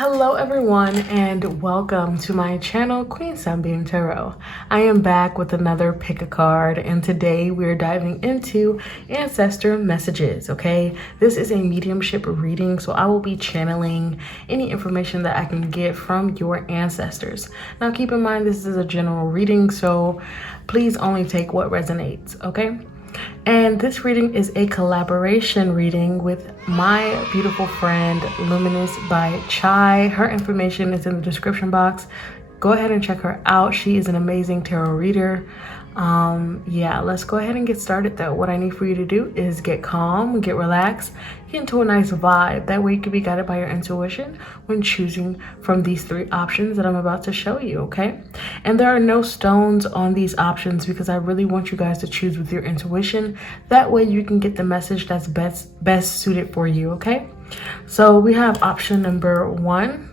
Hello everyone and welcome to my channel Queen Sunbeam Tarot. I am back with another pick a card and today we're diving into ancestor messages, okay? This is a mediumship reading, so I will be channeling any information that I can get from your ancestors. Now keep in mind this is a general reading, so please only take what resonates, okay? And this reading is a collaboration reading with my beautiful friend Luminous by Chai. Her information is in the description box. Go ahead and check her out. She is an amazing tarot reader. Yeah, let's go ahead and get started though. What I need for you to do is get calm, get relaxed, get into a nice vibe. That way you can be guided by your intuition when choosing from these three options that I'm about to show you, okay? And there are no stones on these options because I really want you guys to choose with your intuition. That way you can get the message that's best suited for you, okay? So we have option number 1,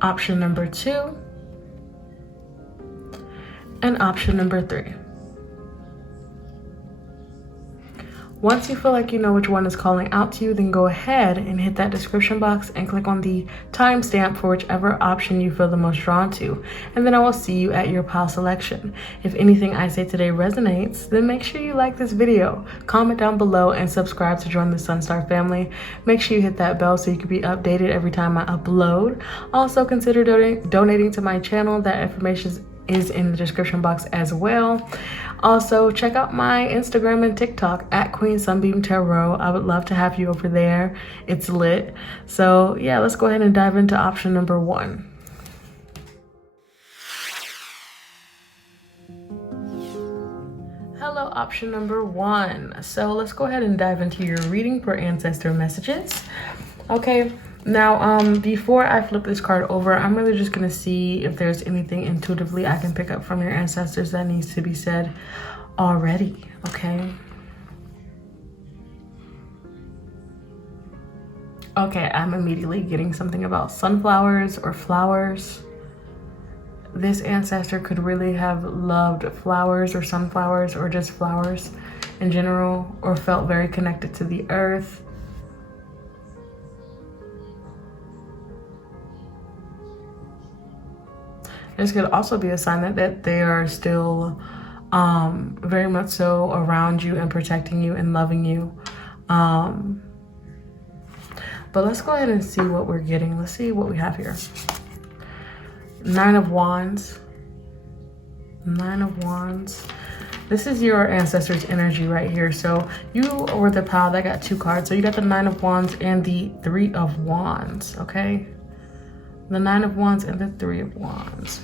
option number 2, and option number 3. Once you feel like you know which one is calling out to you, then go ahead and hit that description box and click on the timestamp for whichever option you feel the most drawn to. And then I will see you at your pile selection. If anything I say today resonates, then make sure you like this video, comment down below, and subscribe to join the Sunstar family. Make sure you hit that bell so you can be updated every time I upload. Also consider donating to my channel. That information is in the description box as well. Also, check out my Instagram and TikTok at QueenSunbeamTarot. I would love to have you over there. It's lit. So yeah, let's go ahead and dive into option number 1. Hello, option number 1. So let's go ahead and dive into your reading for ancestor messages. Okay. Now, before I flip this card over, I'm really just going to see if there's anything intuitively I can pick up from your ancestors that needs to be said already, okay? Okay, I'm immediately getting something about sunflowers or flowers. This ancestor could really have loved flowers or sunflowers or just flowers in general, or felt very connected to the earth. This could also be a sign that they are still very much so around you and protecting you and loving you. But let's go ahead and see what we're getting. Let's see what we have here. 9 of Wands. 9 of Wands. This is your ancestors' energy right here. So you were the pile that got 2 cards. So you got the 9 of Wands and the 3 of Wands, okay? The 9 of Wands and the 3 of Wands.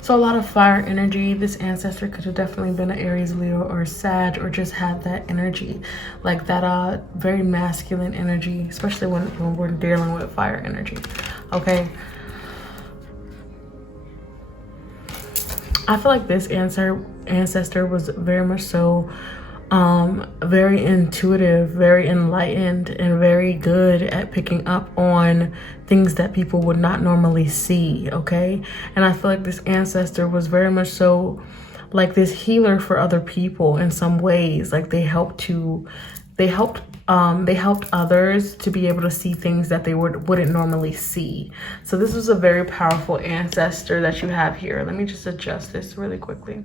So a lot of fire energy. This ancestor could have definitely been an Aries, Leo, or Sag, or just had that energy, like that very masculine energy, especially when we're dealing with fire energy, okay? I feel like this ancestor was very much so very intuitive, very enlightened, and very good at picking up on things that people would not normally see, okay? And I feel like this ancestor was very much so like this healer for other people in some ways. Like they helped others to be able to see things that they wouldn't normally see. So this was a very powerful ancestor that you have here. Let me just adjust this really quickly.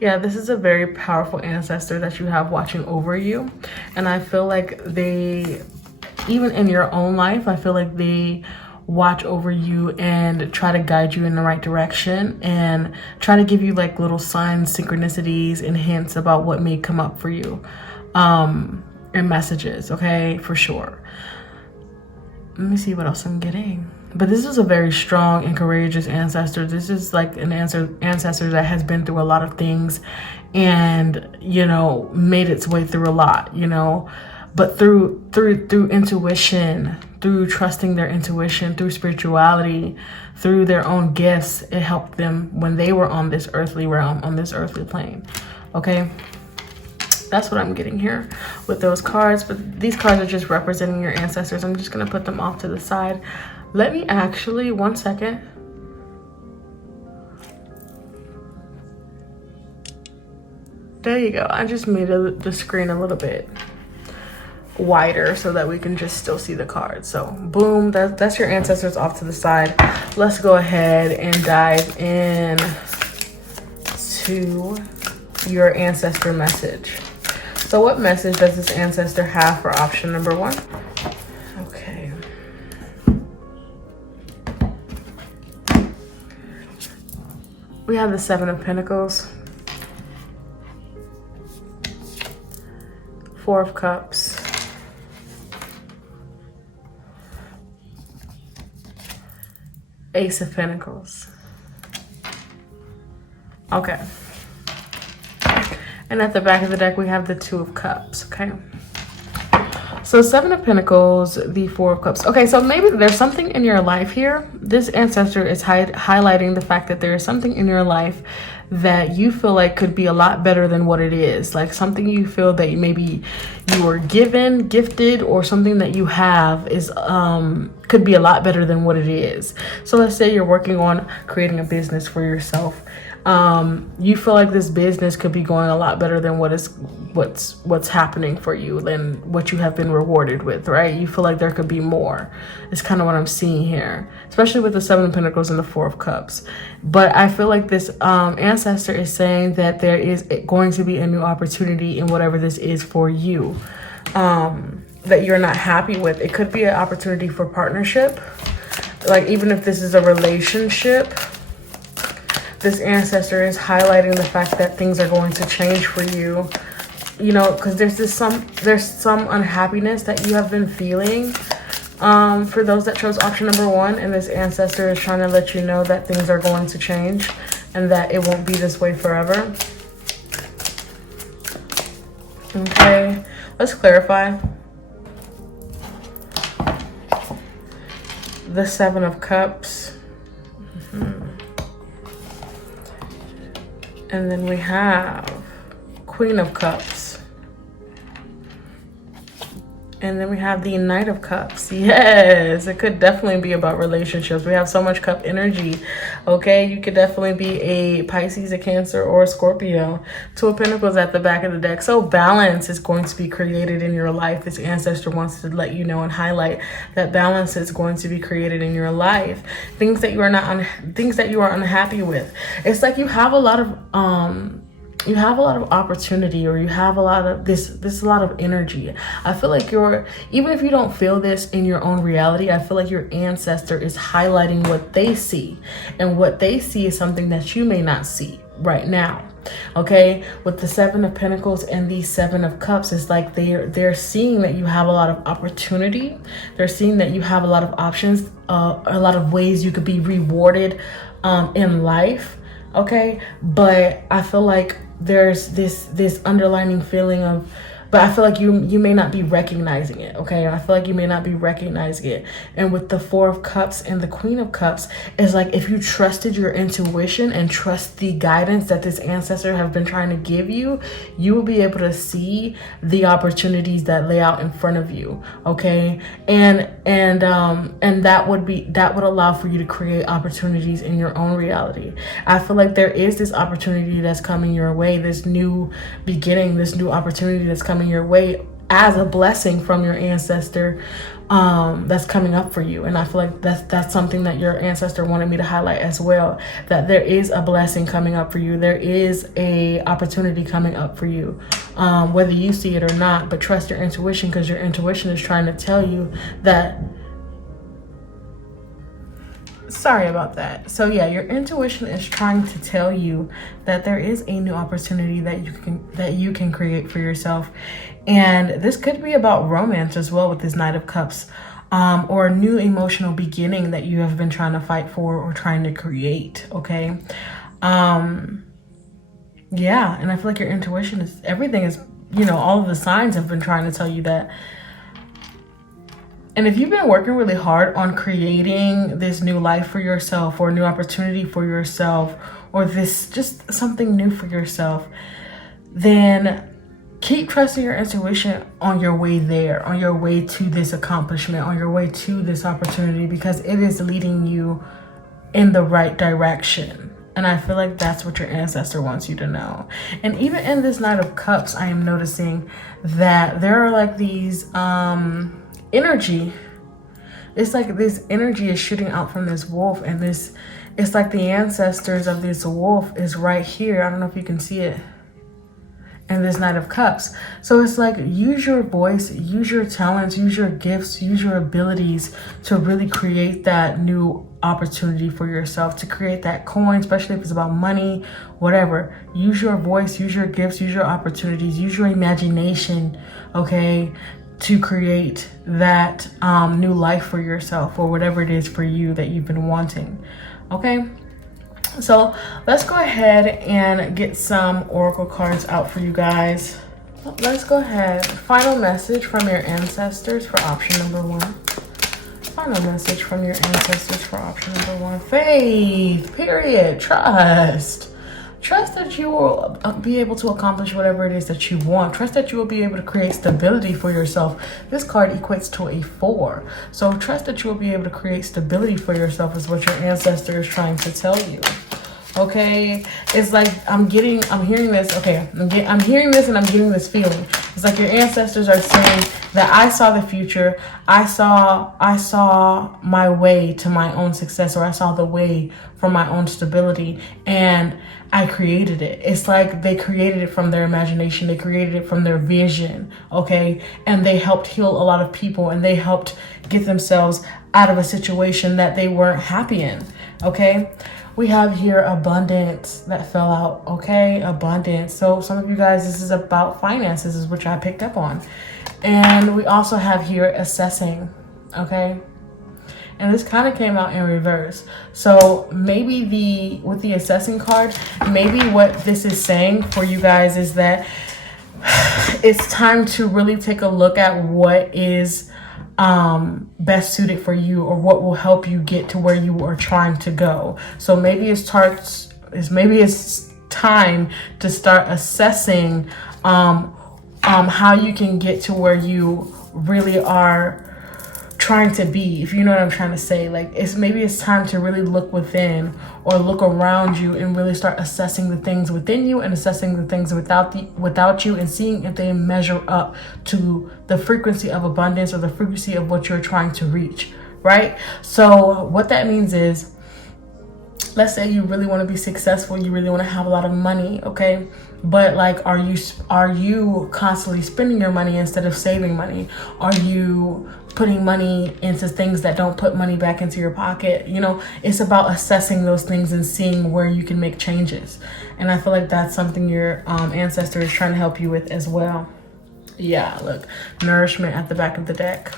Yeah, this is a very powerful ancestor that you have watching over you. And I feel like they, even in your own life, I feel like they watch over you and try to guide you in the right direction and try to give you like little signs, synchronicities, and hints about what may come up for you and messages, okay, for sure. Let me see what else I'm getting. But this is a very strong and courageous ancestor. This is like an ancestor that has been through a lot of things and, you know, made its way through a lot, you know, but through intuition, through trusting their intuition, through spirituality, through their own gifts, it helped them when they were on this earthly realm, on this earthly plane, okay? That's what I'm getting here with those cards. But these cards are just representing your ancestors. I'm just going to put them off to the side. Let me actually, 1 second. There you go. I just made the screen a little bit wider so that we can just still see the cards. So boom, that's your ancestors off to the side. Let's go ahead and dive in to your ancestor message. So what message does this ancestor have for option number 1? Okay. We have the 7 of Pentacles, 4 of Cups, Ace of Pentacles. Okay. And at the back of the deck, we have the 2 of Cups, okay? So 7 of Pentacles, the 4 of Cups. Okay, so maybe there's something in your life here. This ancestor is highlighting the fact that there is something in your life that you feel like could be a lot better than what it is. Like something you feel that maybe you were given, gifted, or something that you have is could be a lot better than what it is. So let's say you're working on creating a business for yourself. You feel like this business could be going a lot better than what's happening for you, than what you have been rewarded with, right? You feel like there could be more. It's kind of what I'm seeing here, especially with the 7 of Pentacles and the 4 of Cups. But I feel like this ancestor is saying that there is going to be a new opportunity in whatever this is for you, that you're not happy with. It could be an opportunity for partnership, like even if this is a relationship. This ancestor is highlighting the fact that things are going to change for you, you know, because there's some unhappiness that you have been feeling for those that chose option number 1, and this ancestor is trying to let you know that things are going to change and that it won't be this way forever. Okay, let's clarify. The 7 of Cups. And then we have Queen of Cups. And then we have the Knight of Cups. Yes, it could definitely be about relationships. We have so much cup energy, okay? You could definitely be a Pisces, a Cancer, or a Scorpio. 2 of Pentacles at the back of the deck. So balance is going to be created in your life. This ancestor wants to let you know and highlight that balance is going to be created in your life. Things that you are things that you are unhappy with. It's like you have a lot of opportunity, or you have a lot of this a lot of energy. I feel like even if you don't feel this in your own reality, I feel like your ancestor is highlighting what they see, and what they see is something that you may not see right now. Okay, with the 7 of Pentacles and the 7 of Cups, it's like they're seeing that you have a lot of opportunity. They're seeing that you have a lot of options, a lot of ways you could be rewarded in life. Okay, but I feel like there's this underlining feeling of, but I feel like you may not be recognizing it. Okay, I feel like you may not be recognizing it. And with the 4 of Cups and the Queen of Cups, it's like if you trusted your intuition and trust the guidance that this ancestor have been trying to give you, you will be able to see the opportunities that lay out in front of you. Okay, and that would allow for you to create opportunities in your own reality. I feel like there is this opportunity that's coming your way, this new beginning, this new opportunity that's coming your way as a blessing from your ancestor, that's coming up for you. And I feel like that's something that your ancestor wanted me to highlight as well, that there is a blessing coming up for you. There is a opportunity coming up for you, whether you see it or not. But trust your intuition, because your intuition is trying to tell you that. Sorry about that. So yeah, your intuition is trying to tell you that there is a new opportunity that you can create for yourself. And this could be about romance as well with this Knight of Cups, or a new emotional beginning that you have been trying to fight for or trying to create. Okay. Yeah, and I feel like your intuition is, everything is, you know, all of the signs have been trying to tell you that. And if you've been working really hard on creating this new life for yourself, or a new opportunity for yourself, or this just something new for yourself, then keep trusting your intuition on your way there, on your way to this accomplishment, on your way to this opportunity, because it is leading you in the right direction. And I feel like that's what your ancestor wants you to know. And even in this Knight of Cups, I am noticing that there are like these energy. It's like this energy is shooting out from this wolf, and this, it's like the ancestors of this wolf is right here. I don't know if you can see it. And this Knight of Cups. So it's like, use your voice, use your talents, use your gifts, use your abilities to really create that new opportunity for yourself, to create that coin, especially if it's about money, whatever. Use your voice, use your gifts, use your opportunities, use your imagination, okay, to create that new life for yourself, or whatever it is for you that you've been wanting, okay? So let's go ahead and get some oracle cards out for you guys. Let's go ahead. Final message from your ancestors for option number 1. Final message from your ancestors for option number 1. Faith, period. Trust. Trust that you will be able to accomplish whatever it is that you want. Trust that you will be able to create stability for yourself. This card equates to a 4. So trust that you will be able to create stability for yourself is what your ancestor is trying to tell you. Okay, it's like I'm hearing this. Okay, I'm hearing this and I'm getting this feeling. It's like your ancestors are saying that I saw the future. I saw my way to my own success, or I saw the way for my own stability, and I created it. It's like they created it from their imagination. They created it from their vision. Okay, and they helped heal a lot of people, and they helped get themselves out of a situation that they weren't happy in. Okay. We have here abundance that fell out, okay? Abundance. So some of you guys, this is about finances, is which I picked up on. And we also have here assessing, okay? And this kind of came out in reverse. So maybe with the assessing card, maybe what this is saying for you guys is that it's time to really take a look at what is best suited for you, or what will help you get to where you are trying to go. So maybe it's time to start assessing how you can get to where you really are trying to be, if you know what I'm trying to say. Like, maybe it's time to really look within, or look around you, and really start assessing the things within you and assessing the things without you, and seeing if they measure up to the frequency of abundance, or the frequency of what you're trying to reach, right? So what that means is, let's say you really want to be successful, you really want to have a lot of money, okay? But like, are you constantly spending your money instead of saving money? Are you putting money into things that don't put money back into your pocket? You know, it's about assessing those things and seeing where you can make changes. And I feel like that's something your ancestor is trying to help you with as well. Yeah, look, nourishment at the back of the deck.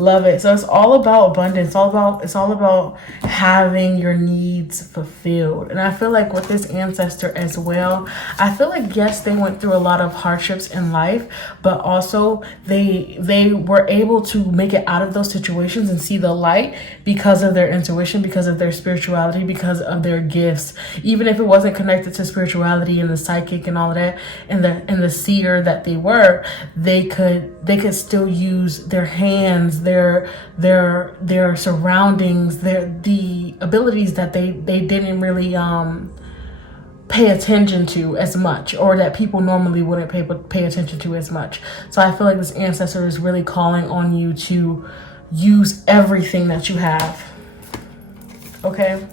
Love it. So it's all about abundance. It's all about having your needs fulfilled. And I feel like with this ancestor as well, I feel like, yes, they went through a lot of hardships in life, but also they were able to make it out of those situations and see the light because of their intuition, because of their spirituality, because of their gifts. Even if it wasn't connected to spirituality and the psychic and all of that, and the seer that they were, they could still use their hands, their surroundings, the abilities that they didn't really pay attention to as much, or that people normally wouldn't pay attention to as much. So I feel like this ancestor is really calling on you to use everything that you have. Okay?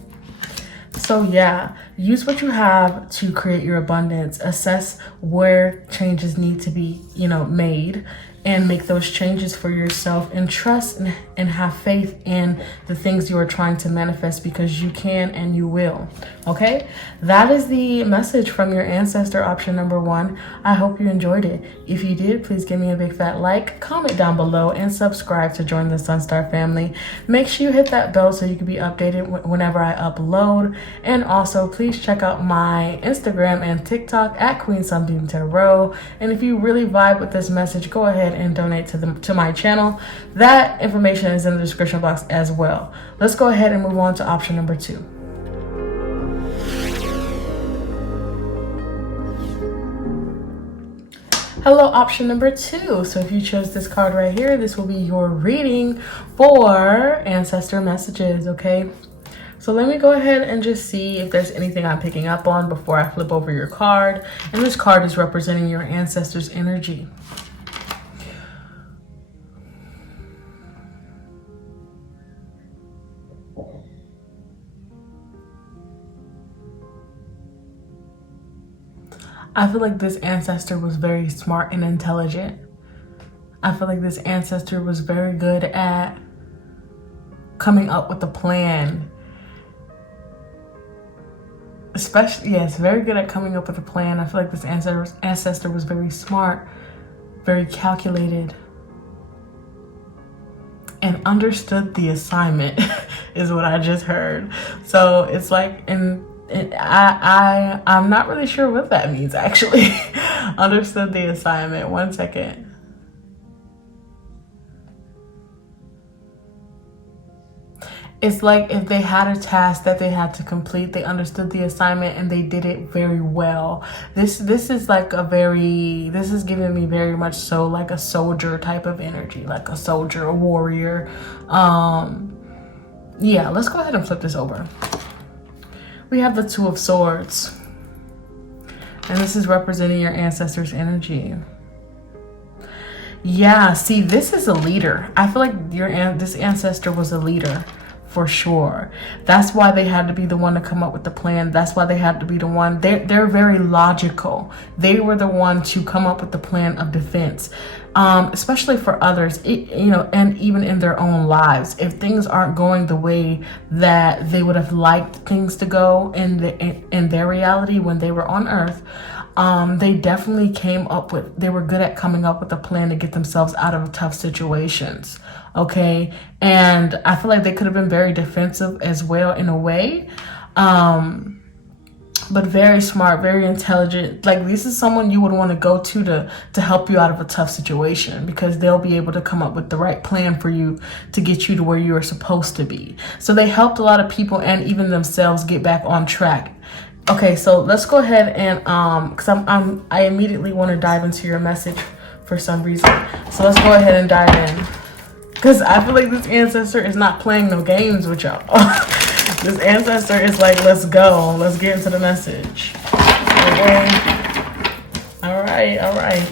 So yeah, use what you have to create your abundance. Assess where changes need to be, made, and make those changes for yourself, and trust and have faith in the things you are trying to manifest, because you can and you will. Okay, that is the message from your ancestor, option number 1. I hope you enjoyed it. If you did, please give me a big fat like, comment down below, and subscribe to join the Sunstar family. Make sure you hit that bell so you can be updated whenever I upload. And also, please check out my Instagram and TikTok at QueenSunbeamTarot. And if you really vibe with this message, go ahead and donate to my channel. That information is in the description box as well. Let's go ahead and move on to option number 2. Hello, option number 2. So if you chose this card right here, this will be your reading for ancestor messages, okay? So let me go ahead and just see if there's anything I'm picking up on before I flip over your card. And this card is representing your ancestors' energy. I feel like this ancestor was very smart and intelligent. I feel like this ancestor was very good at coming up with a plan. Especially, yes, very good at coming up with a plan. I feel like this ancestor was very smart, very calculated, and understood the assignment is what I just heard. So it's like, I'm not really sure what that means actually. Understood the assignment. One second. It's like if they had a task that they had to complete, they understood the assignment and they did it very well. This is like this is giving me very much so like a soldier type of energy, like a soldier, a warrior. Yeah, let's go ahead and flip this over. We have the Two of Swords. And this is representing your ancestors' energy. Yeah, see, this is a leader. I feel like this ancestor was a leader. For sure. That's why they had to be the one to come up with the plan. That's why they had to be the one. They're very logical. They were the one to come up with the plan of defense, especially for others, and even in their own lives. If things aren't going the way that they would have liked things to go in their reality when they were on Earth, they definitely they were good at coming up with a plan to get themselves out of tough situations. Okay. And I feel like they could have been very defensive as well in a way. But very smart, very intelligent. Like this is someone you would want to go to help you out of a tough situation, because they'll be able to come up with the right plan for you to get you to where you are supposed to be. So they helped a lot of people and even themselves get back on track. Okay, so let's go ahead and because I immediately want to dive into your message for some reason. So let's go ahead and dive in, because I feel like this ancestor is not playing no games with y'all. This ancestor is like, let's go, let's get into the message. Okay. All right.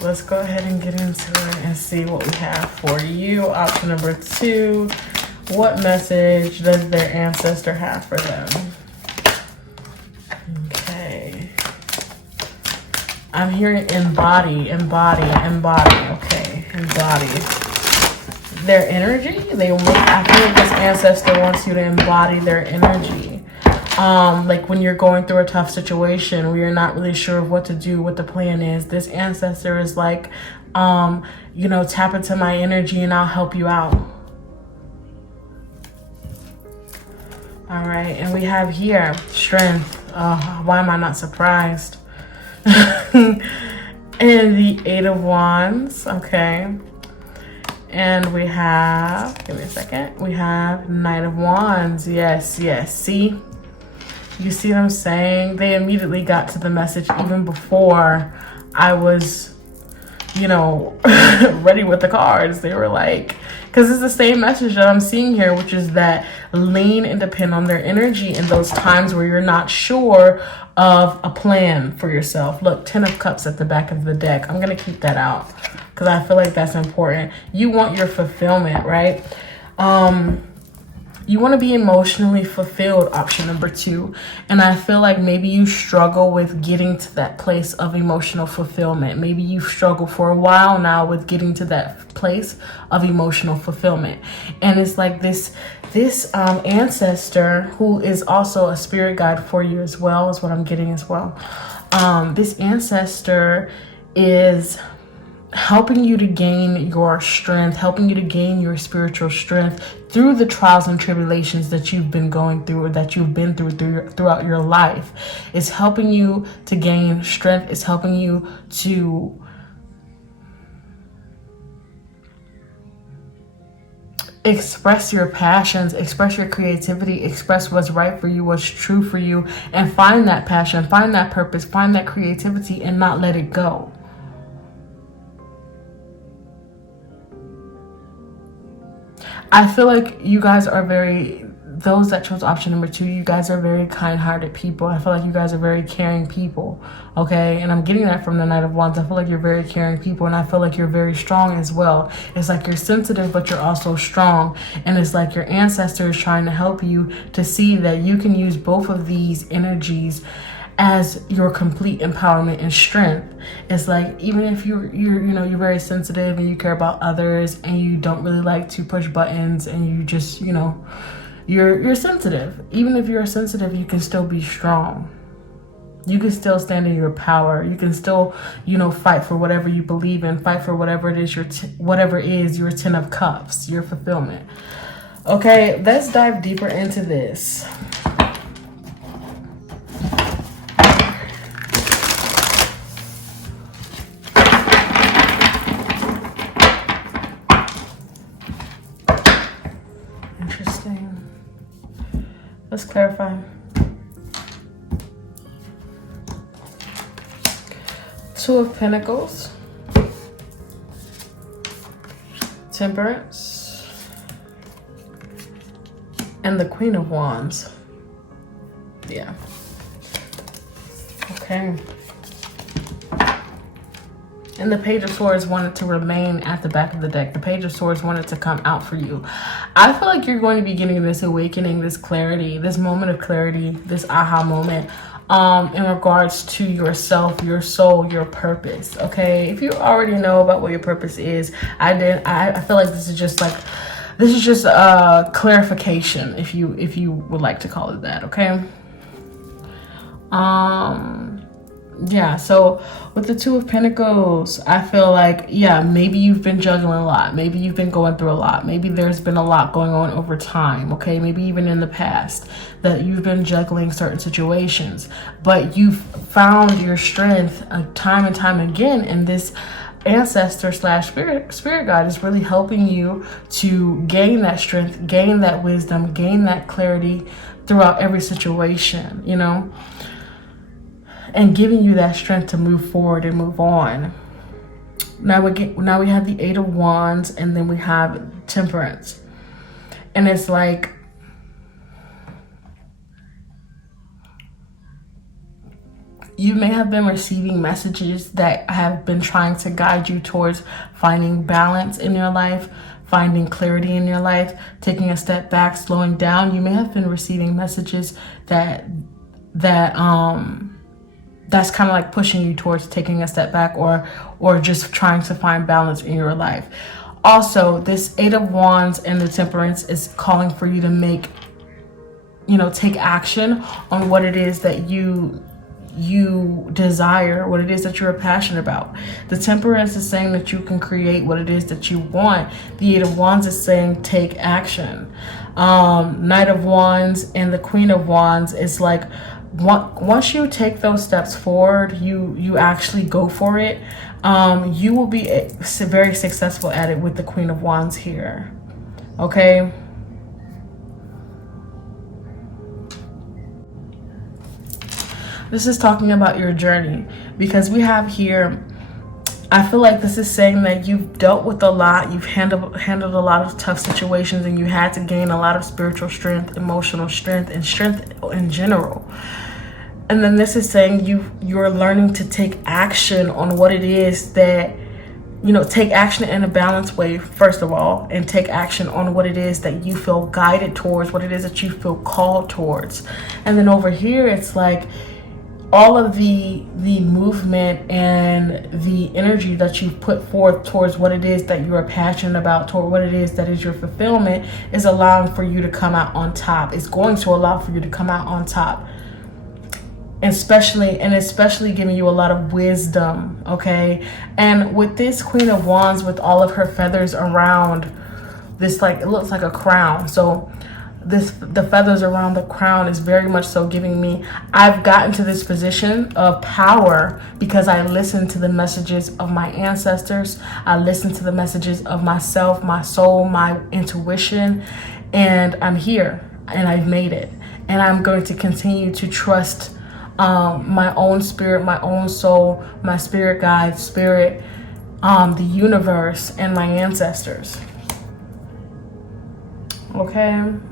Let's go ahead and get into it and see what we have for you. Option number 2. What message does their ancestor have for them? Okay. I'm hearing embody. Okay, embody. Their energy, I feel like this ancestor wants you to embody their energy. Like when you're going through a tough situation where you're not really sure of what to do, what the plan is, this ancestor is like, tap into my energy and I'll help you out. All right, and we have here strength. Why am I not surprised? And the 8 of Wands. Okay. And we have, give me a second, we have Knight of Wands. Yes. See? You see what I'm saying? They immediately got to the message even before I was, ready with the cards. They were like, because it's the same message that I'm seeing here, which is that lean and depend on their energy in those times where you're not sure of a plan for yourself. Look, 10 of Cups at the back of the deck. I'm going to keep that out because I feel like that's important. You want your fulfillment, right? You want to be emotionally fulfilled, option number 2. And I feel like maybe you struggle with getting to that place of emotional fulfillment. Maybe you've struggled for a while now with getting to that place of emotional fulfillment. And it's like this ancestor, who is also a spirit guide for you as well, is what I'm getting as well. This ancestor is helping you to gain your strength, helping you to gain your spiritual strength through the trials and tribulations that you've been going through, or that you've been throughout your life. It's helping you to gain strength. It's helping you to express your passions, express your creativity, express what's right for you, what's true for you, and find that passion, find that purpose, find that creativity, and not let it go. I feel like you guys are very those that chose option number 2, you guys are very kind-hearted people. I feel like you guys are very caring people, okay? And I'm getting that from the Knight of Wands. I feel like you're very caring people, and I feel like you're very strong as well. It's like you're sensitive, but you're also strong. And it's like your ancestor is trying to help you to see that you can use both of these energies as your complete empowerment and strength. It's like, even if you're very sensitive and you care about others and you don't really like to push buttons and you just, you're sensitive. Even if you're sensitive, you can still be strong. You can still stand in your power. You can still, fight for whatever you believe in, fight for whatever it is your 10 of cups, your fulfillment. Okay, let's dive deeper into this. Let's clarify. Two of Pentacles, Temperance, and the Queen of Wands. Yeah. Okay. And the Page of Swords wanted to remain at the back of the deck. The Page of Swords wanted to come out for you. I feel like you're going to be getting this awakening, this clarity, this moment of clarity, this aha moment in regards to yourself, your soul, your purpose. Okay, if you already know about what your purpose is, I feel like this is just a clarification, if you would like to call it that. Okay. Yeah, so with the Two of Pentacles, I feel like, maybe you've been juggling a lot. Maybe you've been going through a lot. Maybe there's been a lot going on over time, okay? Maybe even in the past that you've been juggling certain situations. But you've found your strength time and time again, and this ancestor / spirit guide is really helping you to gain that strength, gain that wisdom, gain that clarity throughout every situation, and giving you that strength to move forward and move on. Now we have the Eight of Wands, and then we have Temperance. And it's like, you may have been receiving messages that have been trying to guide you towards finding balance in your life, finding clarity in your life, taking a step back, slowing down. You may have been receiving messages that's kind of like pushing you towards taking a step back or just trying to find balance in your life. Also, this Eight of Wands and the Temperance is calling for you to take action on what it is that you desire, what it is that you're passionate about. The Temperance is saying that you can create what it is that you want. The Eight of Wands is saying take action. Knight of Wands and the Queen of Wands is like, once you take those steps forward, you actually go for it, you will be very successful at it with the Queen of Wands here. Okay. This is talking about your journey, because we have here, I feel like this is saying that you've dealt with a lot, you've handled a lot of tough situations, and you had to gain a lot of spiritual strength, emotional strength, and strength in general. And then this is saying you're learning to take action on what it is that, take action in a balanced way, first of all, and take action on what it is that you feel guided towards, what it is that you feel called towards. And then over here, it's like all of the movement and the energy that you've put forth towards what it is that you are passionate about, toward what it is that is your fulfillment, is allowing for you to come out on top. It's going to allow for you to come out on top. Especially giving you a lot of wisdom, okay? And with this Queen of Wands, with all of her feathers around this, like, it looks like a crown. So the feathers around the crown is very much so giving me, I've gotten to this position of power because I listened to the messages of my ancestors. I listened to the messages of myself, my soul, my intuition, and I'm here and I've made it. And I'm going to continue to trust my own spirit, my own soul, my spirit guide, the universe, and my ancestors. Okay,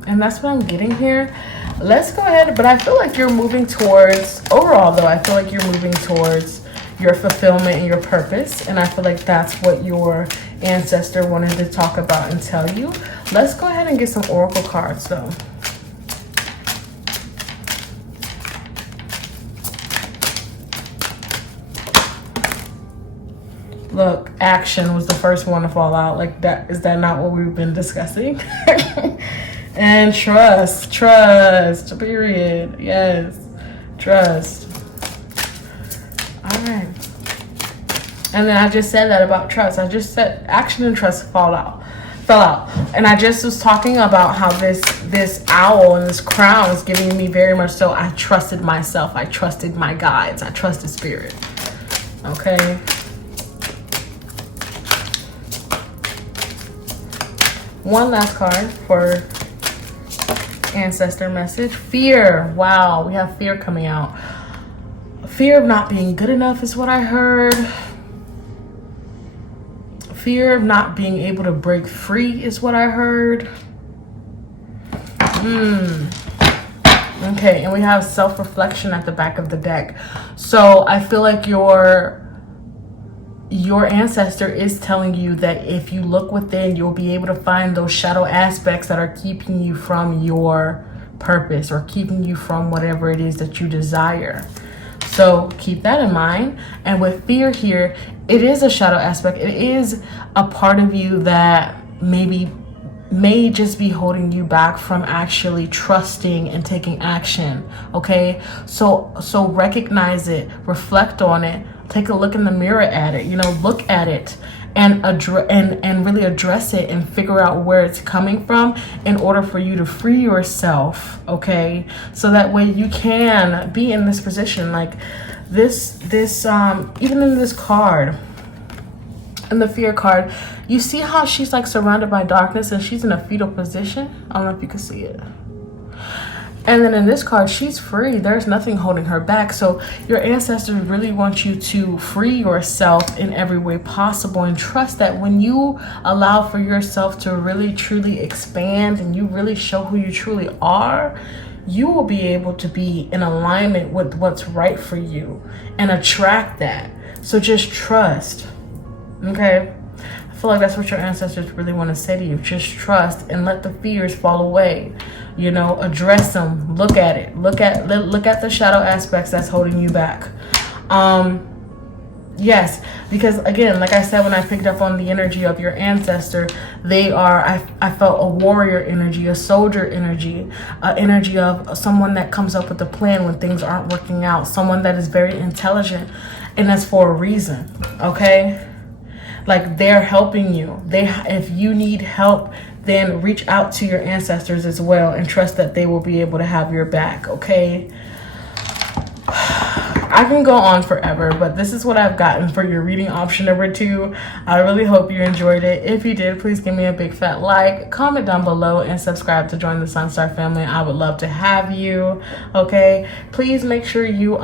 and that's what I'm getting here. Let's go ahead, but I feel like you're moving towards, overall though, I feel like you're moving towards your fulfillment and your purpose, and I feel like that's what your ancestor wanted to talk about and tell you. Let's go ahead and get some oracle cards though. Look, action was the first one to fall out. Like, that, is that not what we've been discussing? And trust, period. Yes, trust. All right. And then I just said that about trust. I just said action and trust fell out. And I just was talking about how this owl and this crown is giving me very much so I trusted myself. I trusted my guides. I trusted spirit. Okay. One last card for ancestor message. Fear. Wow, we have fear coming out. Fear of not being good enough is what I heard. Fear of not being able to break free is what I heard. Okay, and we have self-reflection at the back of the deck. So I feel like your ancestor is telling you that if you look within, you'll be able to find those shadow aspects that are keeping you from your purpose or keeping you from whatever it is that you desire. So keep that in mind. And with fear here, it is a shadow aspect. It is a part of you that may just be holding you back from actually trusting and taking action. Okay, so recognize it, reflect on it, take a look in the mirror at it, look at it and really address it and figure out where it's coming from in order for you to free yourself. Okay, so that way you can be in this position. Like this even in this card, in the fear card, you see how she's like surrounded by darkness and she's in a fetal position. I don't know if you can see it. And then in this card, she's free. There's nothing holding her back. So your ancestors really want you to free yourself in every way possible and trust that when you allow for yourself to really truly expand and you really show who you truly are, you will be able to be in alignment with what's right for you and attract that. So just trust. Okay? I feel like that's what your ancestors really want to say to you. Just trust and let the fears fall away. Address them. Look at it. Look at the shadow aspects that's holding you back. Yes, because again, like I said, when I picked up on the energy of your ancestor, they are, I felt a warrior energy, a soldier energy, energy of someone that comes up with a plan when things aren't working out, someone that is very intelligent, and that's for a reason. Okay, like they're helping you. If you need help, then reach out to your ancestors as well and trust that they will be able to have your back. Okay, I can go on forever, but this is what I've gotten for your reading option number 2. I really hope you enjoyed it. If you did, please give me a big fat like, comment down below, and subscribe to join the Sunstar family. I would love to have you. Okay, please make sure you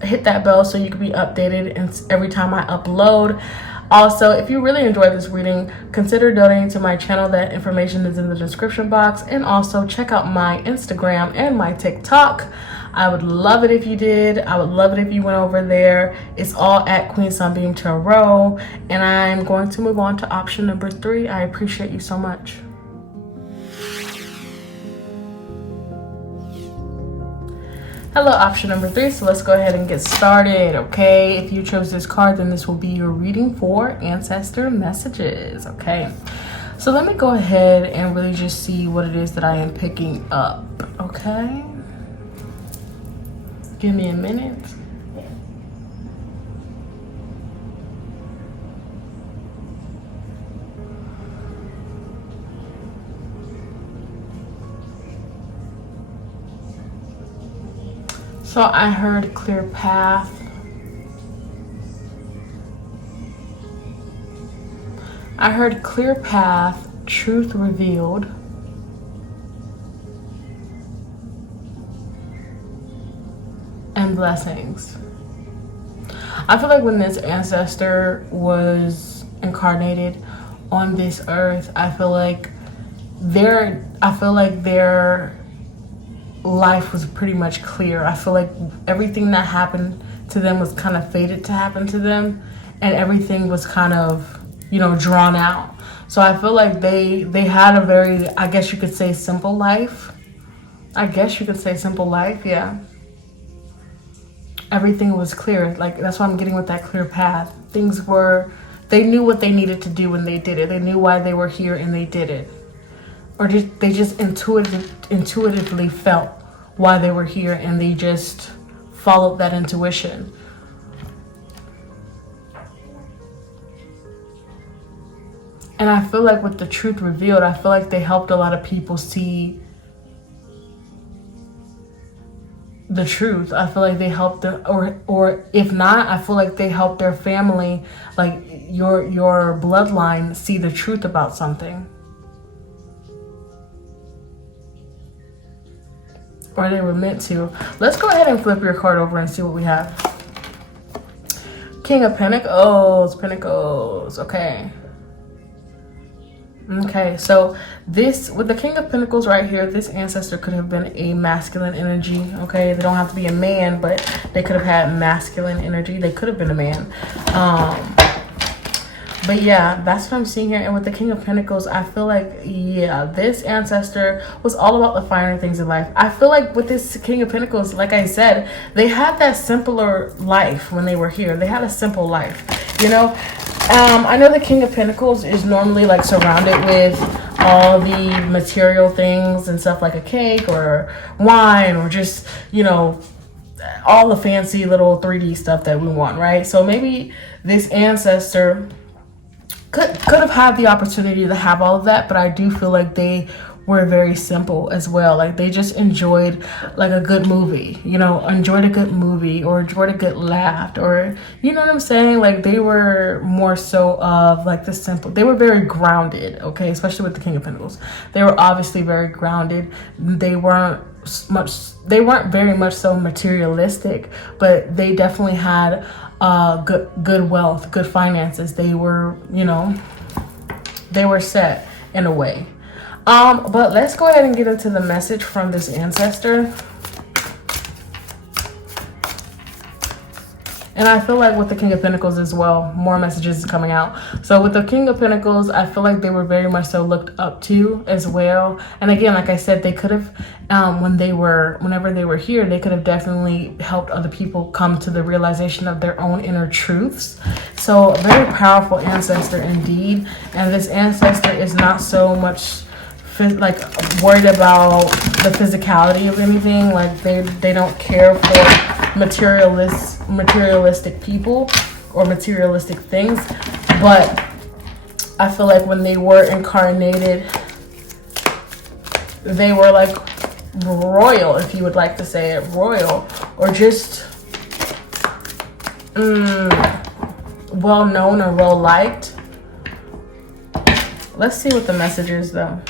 hit that bell so you can be updated every time I upload. Also, if you really enjoyed this reading, consider donating to my channel. That information is in the description box. And also check out my Instagram and my TikTok. I would love it if you did. I would love it if you went over there. It's all at QueenSunbeamTarot. And I'm going to move on to option number 3. I appreciate you so much. Hello, option number 3. So let's go ahead and get started. Okay, if you chose this card, then this will be your reading for ancestor messages. Okay, so let me go ahead and really just see what it is that I am picking up. Okay, give me a minute. So I heard clear path. I heard clear path, truth revealed. And blessings. I feel like when this ancestor was incarnated on this earth, I feel like I feel like their life was pretty much clear. I feel like everything that happened to them was kind of fated to happen to them, and everything was kind of, you know, drawn out. So I feel like they had a very, I guess you could say, simple life. Yeah. Everything was clear. Like, that's what I'm getting with that clear path. They knew what they needed to do when they did it. They knew why they were here and they did it. Or they just intuitively felt why they were here, and they just followed that intuition. And I feel like with the truth revealed, I feel like they helped a lot of people see the truth. I feel like they helped them, or if not, I feel like they helped their family, like your bloodline, see the truth about something. Or they were meant to. Let's go ahead and flip your card over and see what we have. King of Pentacles. Okay, so this, with the King of Pentacles right here, this ancestor could have been a masculine energy, okay? They don't have to be a man, but they could have had masculine energy. They could have been a man. But yeah, that's what I'm seeing here. And with the King of Pentacles, I feel like, yeah, this ancestor was all about the finer things in life. I feel like with this King of Pentacles, like I said, they had that simpler life when they were here. They had a simple life, you know? I know the King of Pentacles is normally like surrounded with all the material things and stuff, like a cake or wine, or just, you know, all the fancy little 3D stuff that we want, right? So maybe this ancestor could have had the opportunity to have all of that, but I do feel like they were very simple as well. Like, they just enjoyed like a good movie, you know, enjoyed a good movie, or enjoyed a good laugh, or, you know what I'm saying? Like, they were more so of like the simple, they were very grounded, okay? Especially with the King of Pentacles. They were obviously very grounded. They weren't very much so materialistic, but they definitely had good wealth, good finances. They were, you know, they were set in a way. But let's go ahead and get into the message from this ancestor. And I feel like with the King of Pentacles as well, more messages coming out. So with the King of Pentacles, I feel like they were very much so looked up to as well. And again, like I said, they could have, whenever they were here, they could have definitely helped other people come to the realization of their own inner truths. So a very powerful ancestor indeed. And this ancestor is not so much like worried about the physicality of anything. Like, they don't care for materialistic people or materialistic things. But I feel like when they were incarnated, they were like royal, if you would like to say it, royal, or just well known or well liked. Let's see what the message is though.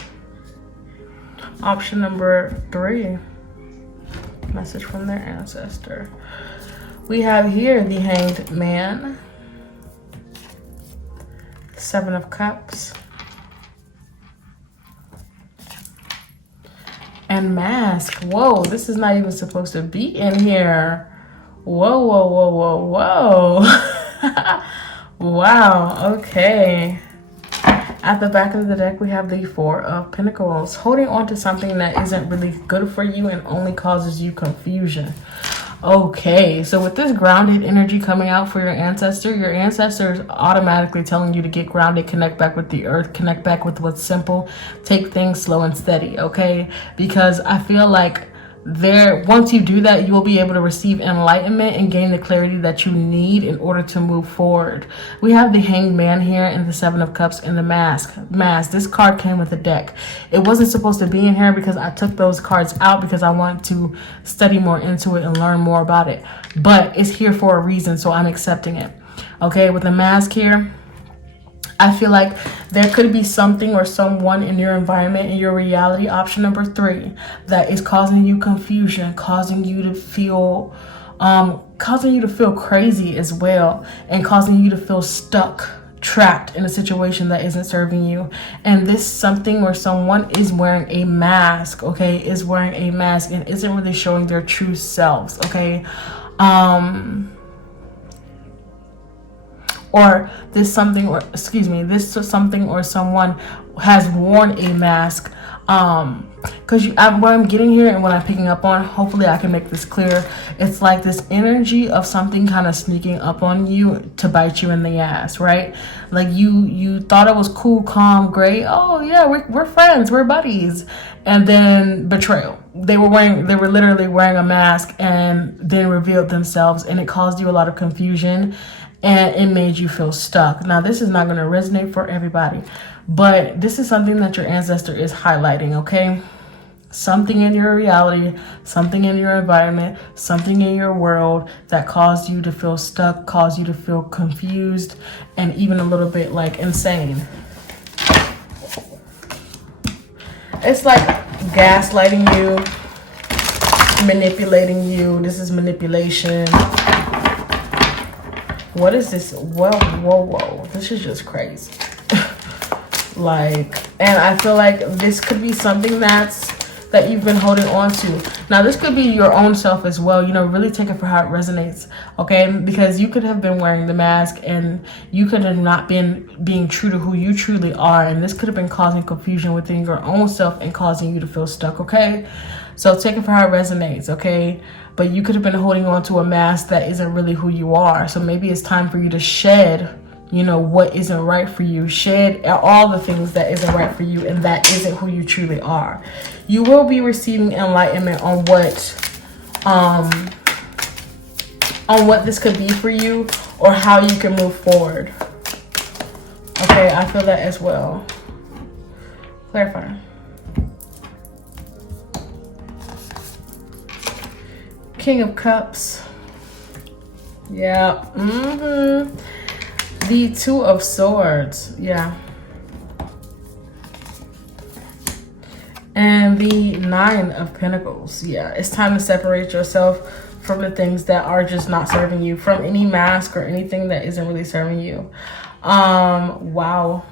Option number 3, message from their ancestor. We have here the Hanged Man, 7 of Cups, and Mask. Whoa, this is not even supposed to be in here. Whoa. Wow, okay. At the back of the deck, we have the 4 of Pentacles, holding on to something that isn't really good for you and only causes you confusion. Okay, so with this grounded energy coming out for your ancestor is automatically telling you to get grounded, connect back with the earth, connect back with what's simple, take things slow and steady, okay? Because I feel like once you do that, you will be able to receive enlightenment and gain the clarity that you need in order to move forward. We have the Hanged Man here and the 7 of Cups and the Mask. This card came with the deck. It wasn't supposed to be in here because I took those cards out because I want to study more into it and learn more about it. But it's here for a reason, so I'm accepting it. Okay, with the Mask here, I feel like there could be something or someone in your environment, in your reality, option number 3, that is causing you confusion, causing you to feel crazy as well, and causing you to feel stuck trapped in a situation that isn't serving you. And this something or someone is wearing a mask, okay, is wearing a mask and isn't really showing their true selves, okay. Or this something, or excuse me, this something or someone has worn a mask, because what I'm getting here and what I'm picking up on, hopefully I can make this clear, it's like this energy of something kind of sneaking up on you to bite you in the ass, right? Like you thought it was cool, calm, great, oh yeah, we're friends, we're buddies, and then betrayal. They were literally wearing a mask and then revealed themselves, and it caused you a lot of confusion and it made you feel stuck. Now, this is not going to resonate for everybody, but this is something that your ancestor is highlighting, okay? Something in your reality, something in your environment, something in your world that caused you to feel stuck, caused you to feel confused, and even a little bit like insane. It's like gaslighting you, manipulating you. This is manipulation. What is this? Whoa. This is just crazy. Like, and I feel like this could be something that you've been holding on to. Now, this could be your own self as well. You know, really take it for how it resonates, okay? Because you could have been wearing the mask and you could have not been being true to who you truly are. And this could have been causing confusion within your own self and causing you to feel stuck, okay? So take it for how it resonates, okay? But you could have been holding on to a mask that isn't really who you are. So maybe it's time for you to shed, you know, what isn't right for you. Shed all the things that isn't right for you and that isn't who you truly are. You will be receiving enlightenment on what this could be for you or how you can move forward. Okay, I feel that as well. Clarify. King of Cups. Yeah. The Two of Swords. Yeah. And the Nine of Pentacles. Yeah. It's time to separate yourself from the things that are just not serving you, from any mask or anything that isn't really serving you. Wow.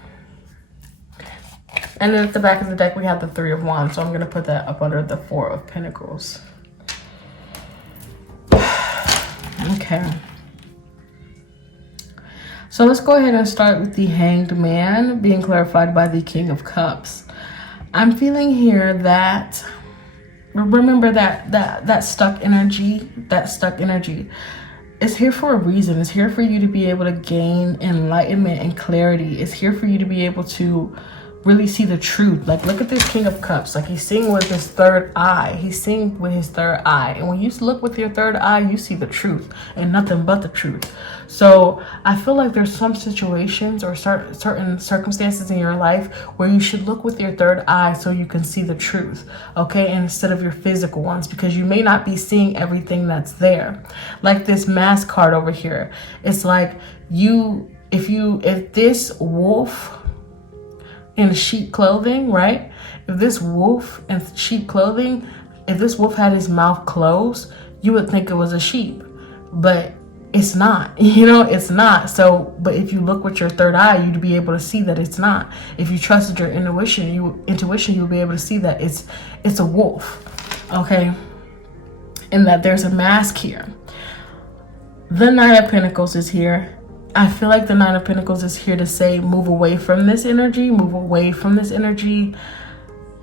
And then at the back of the deck, we have the Three of Wands. So I'm going to put that up under the Four of Pentacles. Okay. So let's go ahead and start with the Hanged Man being clarified by the King of Cups. I'm feeling here that, remember that stuck energy, it's here for a reason. It's here for you to be able to gain enlightenment and clarity. It's here for you to be able to really see the truth. Like, look at this King of Cups. Like, he's seeing with his third eye. He's seeing with his third eye. And when you look with your third eye, you see the truth and nothing but the truth. So I feel like there's some situations or certain circumstances in your life where you should look with your third eye so you can see the truth, okay, instead of your physical ones, because you may not be seeing everything that's there. Like this mask card over here. It's like if this wolf in sheep clothing, right? If this wolf in sheep clothing, if this wolf had his mouth closed, you would think it was a sheep, but it's not, you know, it's not. So, but if you look with your third eye, you'd be able to see that it's not. If you trusted your intuition, you'll be able to see that it's a wolf, okay? And that there's a mask here. The Nine of Pentacles is here. I feel like the Nine of Pentacles is here to say, move away from this energy, move away from this energy,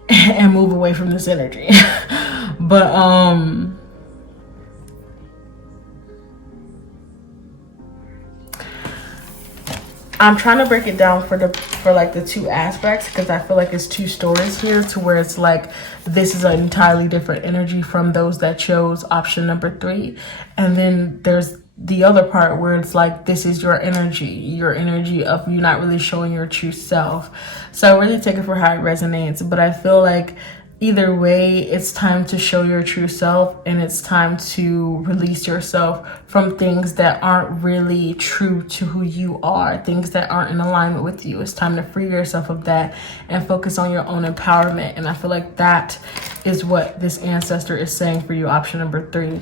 and move away from this energy. But, I'm trying to break it down for like the two aspects, because I feel like it's two stories here, to where it's like this is an entirely different energy from those that chose option number 3. And then there's the other part where it's like this is your energy of you not really showing your true self. So really take it for how it resonates. But I feel like either way, it's time to show your true self, and it's time to release yourself from things that aren't really true to who you are, things that aren't in alignment with you. It's time to free yourself of that and focus on your own empowerment. And I feel like that is what this ancestor is saying for you, option number 3.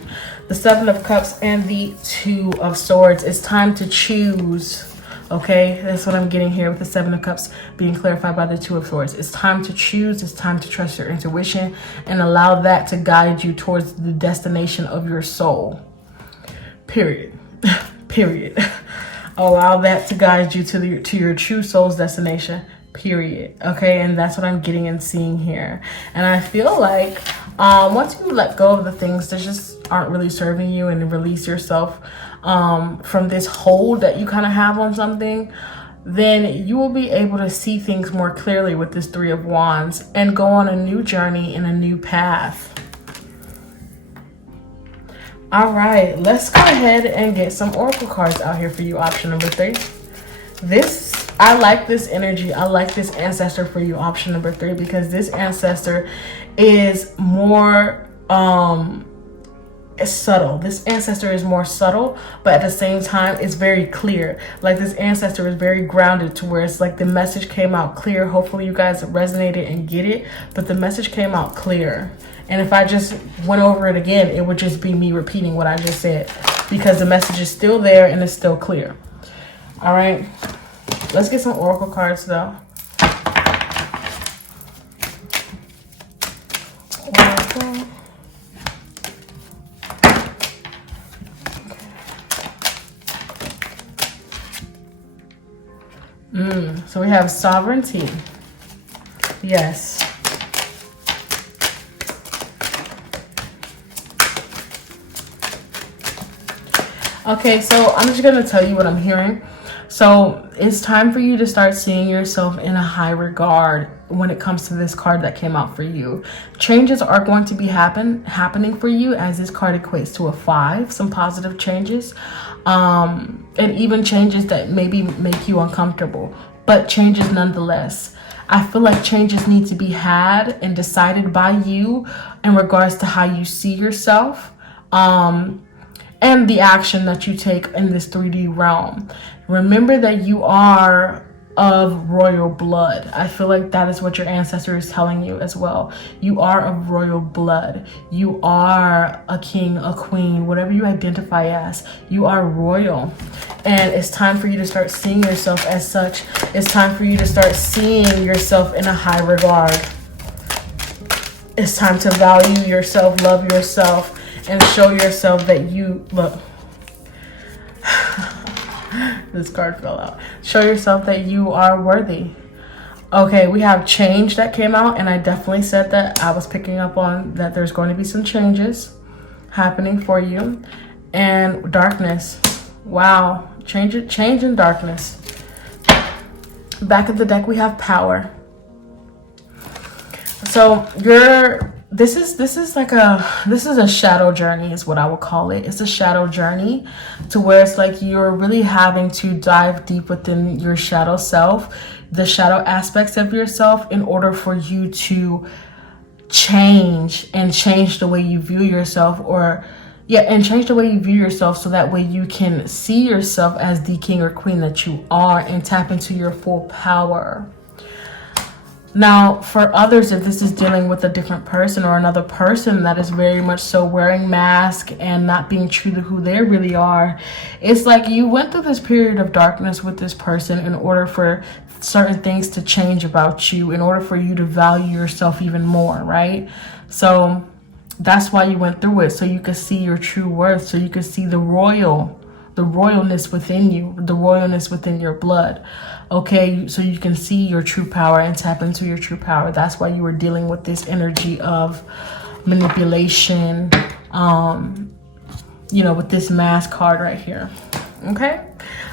The Seven of Cups and the Two of Swords. It's time to choose. Okay, that's what I'm getting here with the Seven of Cups being clarified by the Two of Swords. It's time to choose. It's time to trust your intuition and allow that to guide you towards the destination of your soul. Period. Period. Allow that to guide you to your true soul's destination. Period. Okay, and that's what I'm getting and seeing here. And I feel like once you let go of the things that just aren't really serving you and release yourself from this hold that you kind of have on something, then you will be able to see things more clearly with this Three of Wands and go on a new journey and a new path. All right, let's go ahead and get some oracle cards out here for you. Option number 3. I like this energy. I like this ancestor for you. Option number 3, because this ancestor is more subtle. This ancestor is more subtle, but at the same time it's very clear. Like, this ancestor is very grounded to where it's like the message came out clear. Hopefully you guys resonated and get it, but the message came out clear. And if I just went over it again, it would just be me repeating what I just said, because the message is still there and it's still clear. All right, let's get some oracle cards though. Oracle. So we have sovereignty. Yes. Okay, so I'm just going to tell you what I'm hearing. So it's time for you to start seeing yourself in a high regard when it comes to this card that came out for you. Changes are going to be happening for you, as this card equates to a 5. Some positive changes, and even changes that maybe make you uncomfortable, but changes nonetheless. I feel like changes need to be had and decided by you in regards to how you see yourself, and the action that you take in this 3D realm. Remember that you are of royal blood. I feel like that is what your ancestor is telling you as well. You are of royal blood. You are a king, a queen, whatever you identify as. You are royal. And it's time for you to start seeing yourself as such. It's time for you to start seeing yourself in a high regard. It's time to value yourself, love yourself, and show yourself that you, look, this card fell out. Show yourself that you are worthy. Okay, we have change that came out, and I definitely said that. I was picking up on that there's going to be some changes happening for you. And darkness. Wow, change and darkness. Back of the deck we have power. So this is a shadow journey is what I would call it. It's a shadow journey to where it's like you're really having to dive deep within your shadow self, the shadow aspects of yourself, in order for you to change the way you view yourself, change the way you view yourself, so that way you can see yourself as the king or queen that you are and tap into your full power. Now, for others, if this is dealing with a different person or another person that is very much so wearing masks and not being true to who they really are, it's like you went through this period of darkness with this person in order for certain things to change about you, in order for you to value yourself even more, right? So that's why you went through it, so you could see your true worth, so you could see the royalness within you, the royalness within your blood. Okay, so you can see your true power and tap into your true power. That's why you were dealing with this energy of manipulation, with this mask card right here. Okay,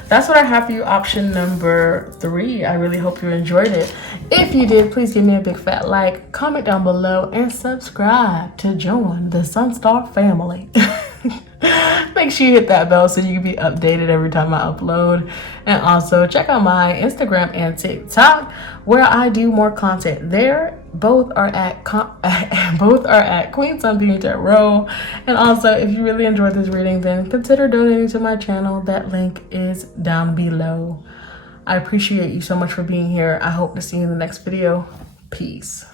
that's what I have for you, option number 3. I really hope you enjoyed it. If you did, please give me a big fat like, comment down below, and subscribe to join the Sunstar family. Make sure you hit that bell so you can be updated every time I upload. And also check out my Instagram and TikTok, where I do more content there. Both are at QueenSunbeamTarot. And also, if you really enjoyed this reading, then consider donating to my channel. That link is down below. I appreciate you so much for being here. I hope to see you in the next video. Peace.